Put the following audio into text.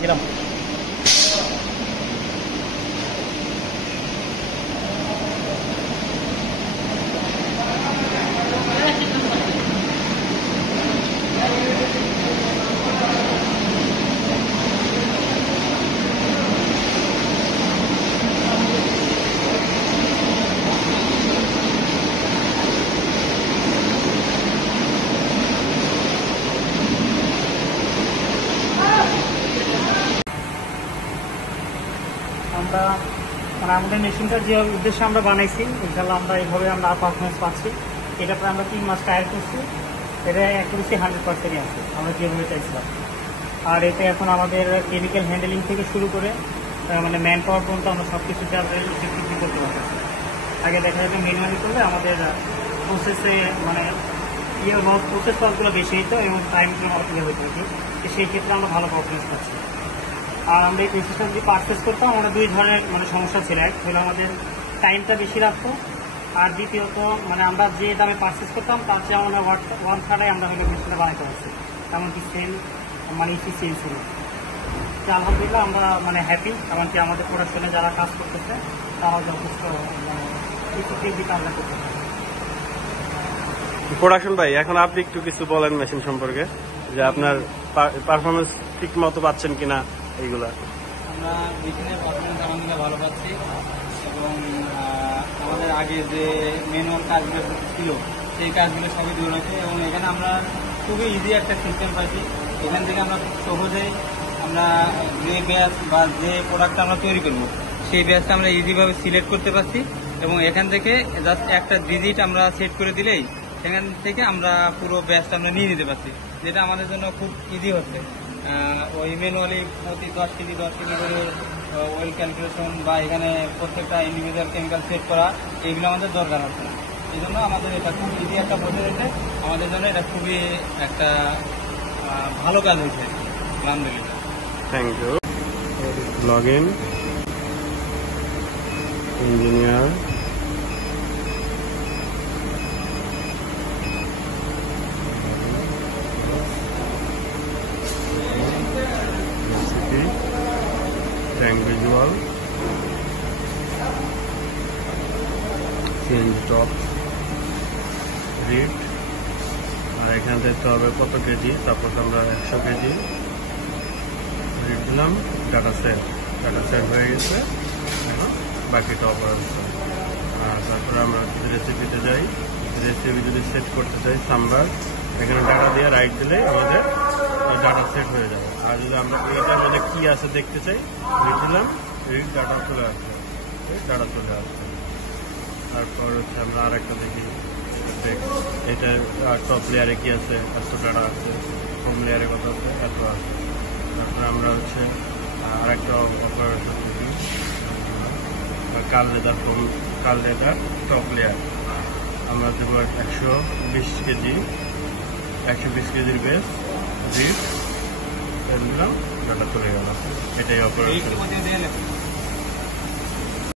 দিলাম। আমরা মানে আমাদের মেশিনটার যে উদ্দেশ্যে আমরা বানাইছি, ইনশাল্লাহ আমরা এইভাবে আমরা পারফরমেন্স পাচ্ছি। এটা প্রায় আমরা 3 মাস ট্রায়াল করছি, এটা অ্যাকুরেসি 100%ই আছে আমরা যেভাবে চাইছিলাম। আর এতে এখন আমাদের কেমিক্যাল হ্যান্ডেলিং থেকে শুরু করে মানে ম্যান পাওয়ার পর্যন্ত আমরা সব কিছুতে আমরা ইফেক্টিভলি করতে পারছি। আগে দেখা যাবে ম্যানুয়ালি করলে আমাদের প্রসেসে মানে প্রসেস কলগুলো বেশি হতো এবং টাইমগুলো অসুবিধা হয়ে যেত, তো সেই ক্ষেত্রে আমরা ভালো পারফরমেন্স পাচ্ছি। আর আমরা এই প্রসেসটা যদি পারচেস করতাম, আমরা 2 ধরনের মানে সমস্যা ছিল। এক হলো আমাদের টাইমটা বেশি লাগতো, আর দ্বিতীয়ত মানে আমরা যে দামে পারচেস করতাম তার চেয়ে আমরা 1/3 আমরা হলো মেশিনটা বানাইতে পারছি, এমনকি সেল মানে ইসি সেল ছিল। তো আলহামদুলিল্লাহ আমরা মানে হ্যাপি, এমনকি আমাদের প্রোডাকশনে যারা কাজ করতেছে তারাও যথেষ্ট মানে ইফেক্টিভলি কাজটা করতেছে। প্রোডাকশন ভাই, এখন আপনি একটু কিছু বলেন মেশিন সম্পর্কে, যে আপনার পারফরমেন্স ঠিক মতো পাচ্ছেন কিনা এইগুলা। আমরা মেশিনের পারফরমেন্স আলহামদুলিল্লাহ ভালো পাচ্ছি, এবং আমাদের আগে যে ম্যানুয়াল কাজগুলো ছিল সেই কাজগুলো সবই দূর হয়েছে, এবং এখানে আমরা খুবই ইজি একটা সিস্টেম পাচ্ছি। এখান থেকে আমরা খুব সহজেই আমরা যে ব্যাচ বা যে প্রোডাক্টটা আমরা তৈরি করব সেই ব্যাচটা আমরা ইজিভাবে সিলেক্ট করতে পারছি, এবং এখান থেকে জাস্ট একটা ডিজিট আমরা সেট করে দিলেই সেখান থেকে আমরা পুরো ব্যাচটা আমরা নিয়ে নিতে পারছি, যেটা আমাদের জন্য খুব ইজি হচ্ছে। ওই ম্যানুয়ালি প্রতি 10 কেজি করে ওয়েল ক্যালকুলেশন বা এখানে প্রত্যেকটা ইন্ডিভিজুয়াল কেমিক্যাল সেট করা, এইগুলো আমাদের দরকার হচ্ছে না। এই জন্য আমাদের এটা খুব ইজি একটা প্রসেস হয়েছে, আমাদের জন্য এটা খুবই একটা ভালো কাজ হয়েছে আলহামদুলিল্লাহ। Thank you. Log in engineer, tank visual, change top, read. আর এখানে দেখতে হবে কত কেজি, সাপোজ আমরা 100 কেজি রিড দিলাম, ডাটা সেট হয়ে গেছে, বাকিটা অপারেশন। আর তারপরে আমরা রেসিপিতে যাই, রেসিপি যদি সেট করতে চাই সাম্বার, এখানে ডাটা দিয়ে রাইট দিলে আমাদের ডাটা সেট হয়ে যাবে। আর যদি আমরা এইটার মধ্যে কি আছে দেখতে চাই, রিড দিলাম, রিড ডাটা চলে আসবে, ডাটা চলে আসবে। তারপর হচ্ছে আমরা আর একটা দেখি, এটা টপ লেয়ারে কি আছে, এত ডাটা আছে, হোম লেয়ারে কত আছে, এত আছে। তারপরে আমরা হচ্ছে আর একটা অপারেশন দেখি, কাল লেদার টপ লেয়ার আমরা দেবো 120 কেজির বেস, রিড দিলাম, ডাটা চলে গেল। এটাই অপারেশন।